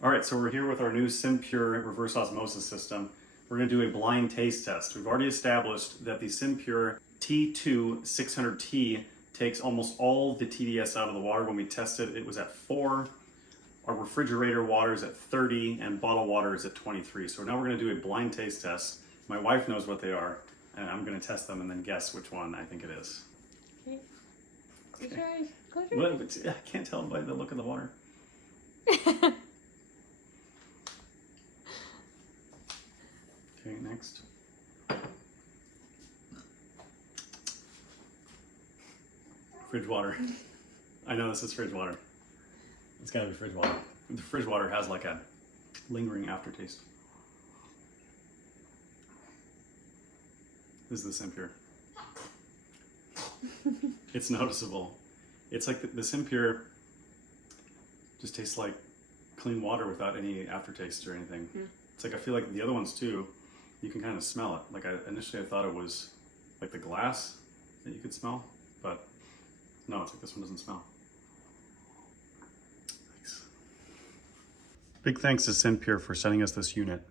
All right, so we're here with our new Simpure reverse osmosis system. We're going to do a blind taste test. We've already established that the Simpure T2-600T takes almost all the TDS out of the water. When we tested, it was at 4. Our refrigerator water is at 30, and bottled water is at 23. So now we're going to do a blind taste test. My wife knows what they are, and I'm going to test them and then guess which one I think it is. Okay. Close your eyes. Close your Well, eyes. I can't tell by the look of the water. Okay, next. Fridge water. I know this is fridge water. It's gotta be fridge water. The fridge water has like a lingering aftertaste. This is the Simpure. It's noticeable. It's like the Simpure just tastes like clean water without any aftertaste or anything. Yeah. It's like I feel like the other ones too, you can kind of smell it. Like initially I thought it was like the glass that you could smell, but no, it's like this one doesn't smell. Thanks. Big thanks to Simpure for sending us this unit.